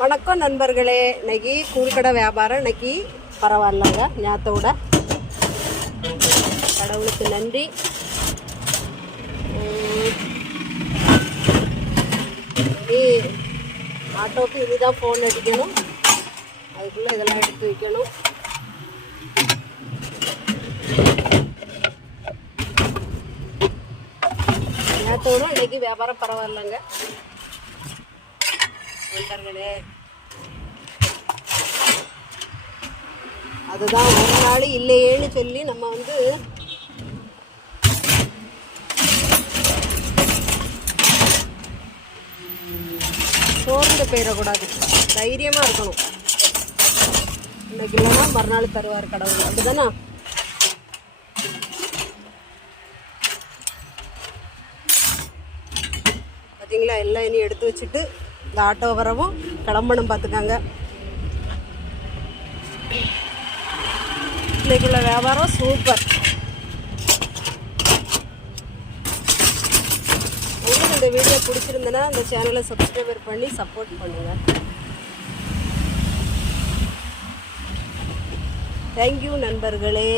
வணக்கம் நண்பர்களே. இன்னைக்கு கூழ்கடை வியாபாரம் இன்னைக்கு பரவாயில்லைங்க. ஞாத்தோட கடவுளுக்கு நன்றி. ஆட்டோக்கு இதுதான் ஃபோன் அடிக்கணும், அதுக்குள்ளே இதெல்லாம் எடுத்து வைக்கணும். ஞாத்தோட இன்னைக்கு வியாபாரம் பரவாயில்லைங்க நண்பர்களே. அதுதான் ஒரு நாள் இல்லையேன்னு சொல்லி நம்ம வந்து சோர்ந்து போயிடக்கூடாது, தைரியமாக இருக்கணும். இன்னைக்கு இல்லைன்னா மறுநாள் தருவார் கடவுள், அப்படிதானே? பார்த்தீங்களா, எல்லாம் இனி எடுத்து வச்சுட்டு இந்த ஆட்டோ வரவும் கிளம்பணும். பார்த்துக்காங்க, இன்னைக்குள்ள வியாபாரம் சூப்பர். உங்களுக்கு இந்த வீடியோ பிடிச்சிருந்தேன்னா இந்த சேனலை சப்ஸ்கிரைபர் பண்ணி சப்போர்ட் பண்ணுங்கள். தேங்க்யூ நண்பர்களே.